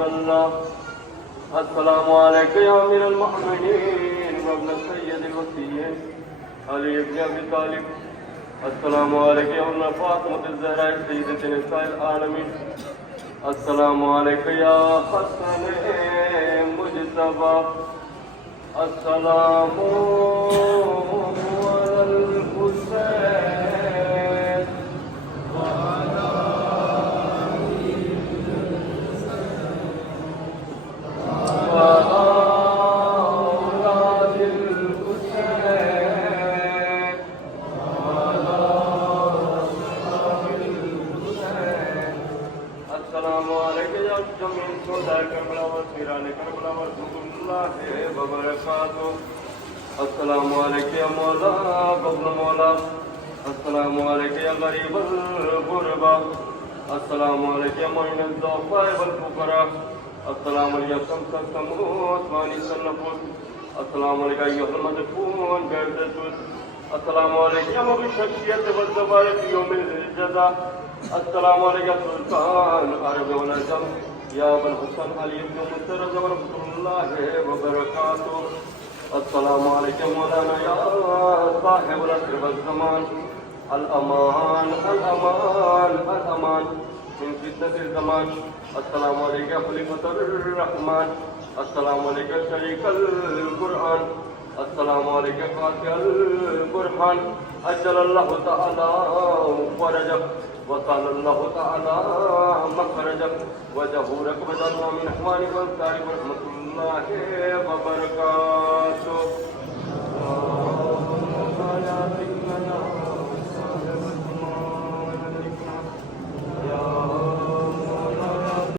حبيب الله. السلام عليك يا أمير المؤمنين وابن السيد الوصيين علي بن أبي طالب. السلام عليك يا ابن فاطمة الزهراء سيدة نساء العالمين. السلام عليك يا حسن مجتبى. السلام على الحسين وعلى أولاد الحسين وعلى أصحاب الحسين. السلام عليك يا جميع شهداء كربلاء وسيران كربلاء ورحمة الله وبركاته. السلام عليك يا مولا قبل مولا. السلام عليك يا غريب الغرباء. السلام عليك يا معين الضعفاء والفقراء. السلام عليك يا شمس الشموس وانيس النفوس. السلام عليك أيها المدفون بعزة. السلام عليك يا مبي الشخصية والزوال في يوم الجزاء. السلام عليك يا سلطان عرب والعجم يا أبا الحسن علي بن مسرد ورحمة الله وبركاته. السلام عليك يا مولانا يا صاحب العصر والزمان. الأمان الأمان الأمان من فتنة الزمان. السلام عليك يا خليفة الرحمن. السلام عليك يا شريك القرآن. السلام عليك يا قاطع البرهان. أجل الله تعالى فرجك وصال الله تعالى مخرجك وجهورك وجعلنا من إخوانك والسائر ورحمة الله وبركاته.